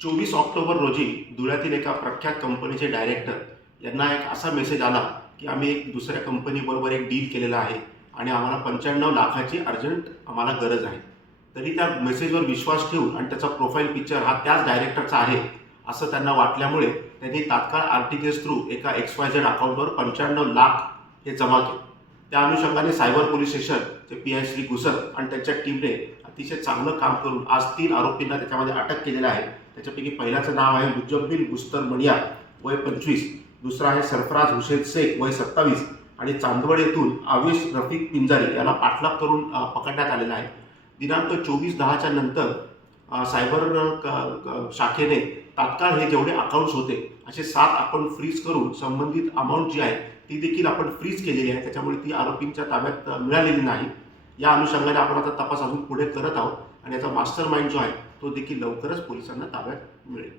24 October रोजी धुळ्यातील एका प्रख्यात कंपनीचे डायरेक्टर यांना एक असा मेसेज आला की आम्ही एक दुसऱ्या कंपनीबरोबर एक डील केलेला आहे आणि आम्हाला 95 लाखाची अर्जंट आम्हाला गरज आहे. तरी त्या मेसेजवर विश्वास ठेवून आणि त्याचा प्रोफाईल पिक्चर हा त्याच डायरेक्टरचा आहे असं त्यांना वाटल्यामुळे त्यांनी तात्काळ RTGS थ्रू एका XYZ अकाउंटवर 95 लाख हे जमा केले. त्या अनुषंगाने सायबर पोलीस स्टेशनचे PI श्री घुसर आणि त्यांच्या टीमने अतिशय चांगलं काम करून आज 3 आरोपींना त्याच्यामध्ये अटक केलेलं आहे. त्याच्यापैकी पहिल्याचं नाव आहे मुजब्बिल मुस्तर मणिया वय 25, दुसरा आहे सरफराज हुसेन शेख वय 27 आणि चांदवड येथून आवेश रफिक पिंजारी याला पाठलाग करून पकडण्यात आलेला आहे. दिनांक 24/10च्या नंतर सायबर शाखेने तात्काळ हे जेवढे अकाउंट्स होते असे 7 अकाउंट फ्रीज करून संबंधित अमाऊंट जी आहे ती देखील आपण फ्रीज केलेली आहे. त्याच्यामुळे ती आरोपींच्या ताब्यात मिळालेली नाही. या अनुषंगाने आपण आता तपास अजून पुढे करत आहोत आणि याचा मास्टर माइंड जो आहे तो देखील लवकरच पोलिसांना ताब्यात मिळेल.